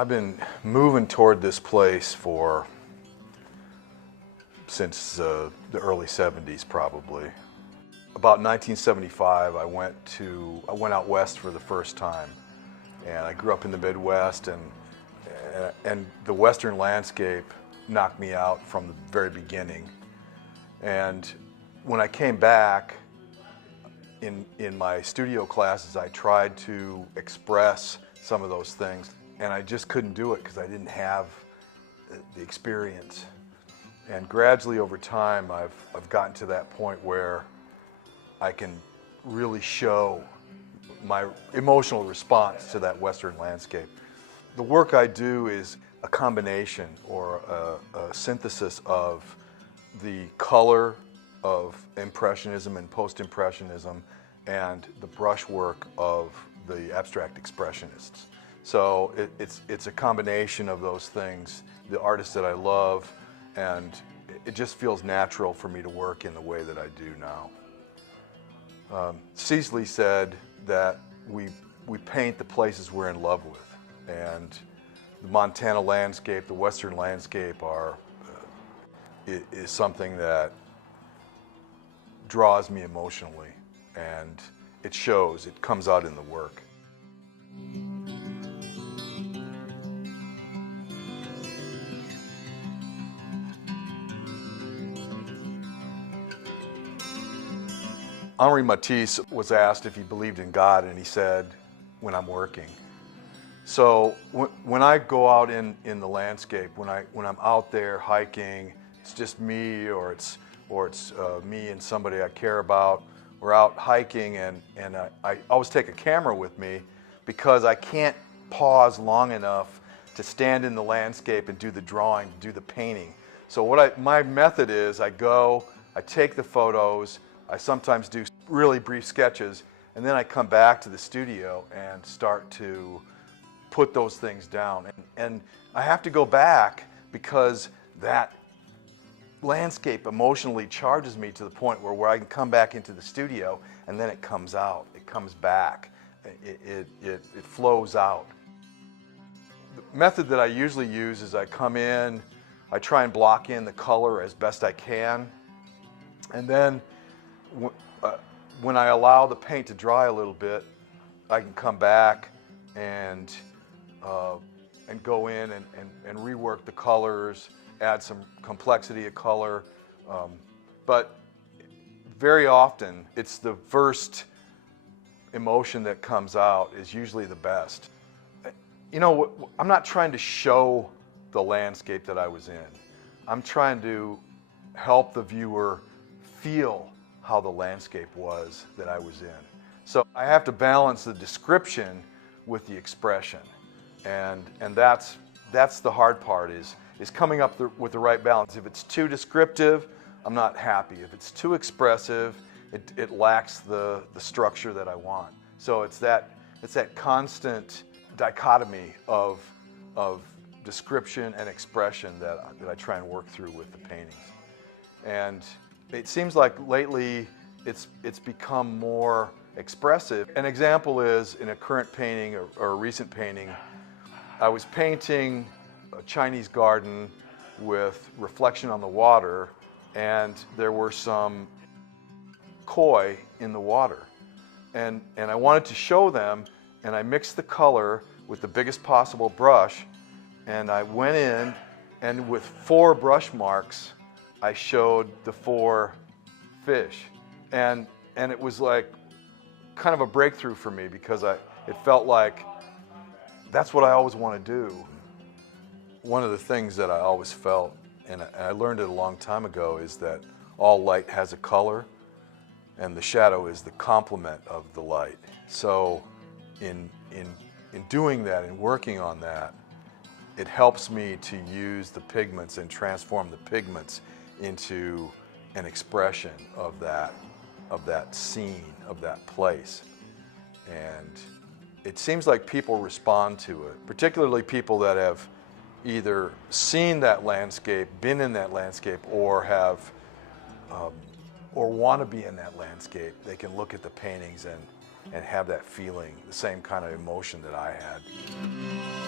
I've been moving toward this place since the early 70s probably. About 1975 I went out west for the first time, and I grew up in the Midwest, and the western landscape knocked me out from the very beginning. And when I came back in my studio classes, I tried to express some of those things, and I just couldn't do it because I didn't have the experience. And gradually over time I've gotten to that point where I can really show my emotional response to that western landscape. The work I do is a combination or a synthesis of the color of Impressionism and Post-Impressionism and the brushwork of the abstract expressionists. So it's a combination of those things, the artists that I love, and it just feels natural for me to work in the way that I do now. Cecily said that we paint the places we're in love with, and the Montana landscape, the western landscape is something that draws me emotionally, and it shows, it comes out in the work. Henri Matisse was asked if he believed in God, and he said, when I'm working. So when I go out in the landscape, when I'm out there hiking, it's just me, or it's me and somebody I care about. We're out hiking, and I always take a camera with me because I can't pause long enough to stand in the landscape and do the drawing, do the painting. So my method is I take the photos, I sometimes do really brief sketches, and then I come back to the studio and start to put those things down. And I have to go back because that landscape emotionally charges me to the point where I can come back into the studio, and then it comes out, it comes back, it flows out. The method that I usually use is I come in, I try and block in the color as best I can, and then when I allow the paint to dry a little bit, I can come back and go in and rework the colors, add some complexity of color. But very often, it's the first emotion that comes out is usually the best. You know, I'm not trying to show the landscape that I was in. I'm trying to help the viewer feel how the landscape was that I was in. So I have to balance the description with the expression, and that's the hard part, is coming up with the right balance. If it's too descriptive, I'm not happy. If it's too expressive, it lacks the structure that I want. So it's that constant dichotomy of description and expression that I try and work through with the paintings. And it seems like lately it's become more expressive. An example is in a current painting or a recent painting, I was painting a Chinese garden with reflection on the water, and there were some koi in the water. And I wanted to show them, and I mixed the color with the biggest possible brush, and I went in, and with 4 brush marks, I showed the 4 fish. And it was like kind of a breakthrough for me, because it felt like that's what I always want to do. One of the things that I always felt, and I learned it a long time ago, is that all light has a color, and the shadow is the complement of the light. So in doing that and working on that, it helps me to use the pigments and transform the pigments into an expression of that scene, of that place. And it seems like people respond to it, particularly people that have either seen that landscape, been in that landscape, or have or want to be in that landscape. They can look at the paintings and have that feeling, the same kind of emotion that I had.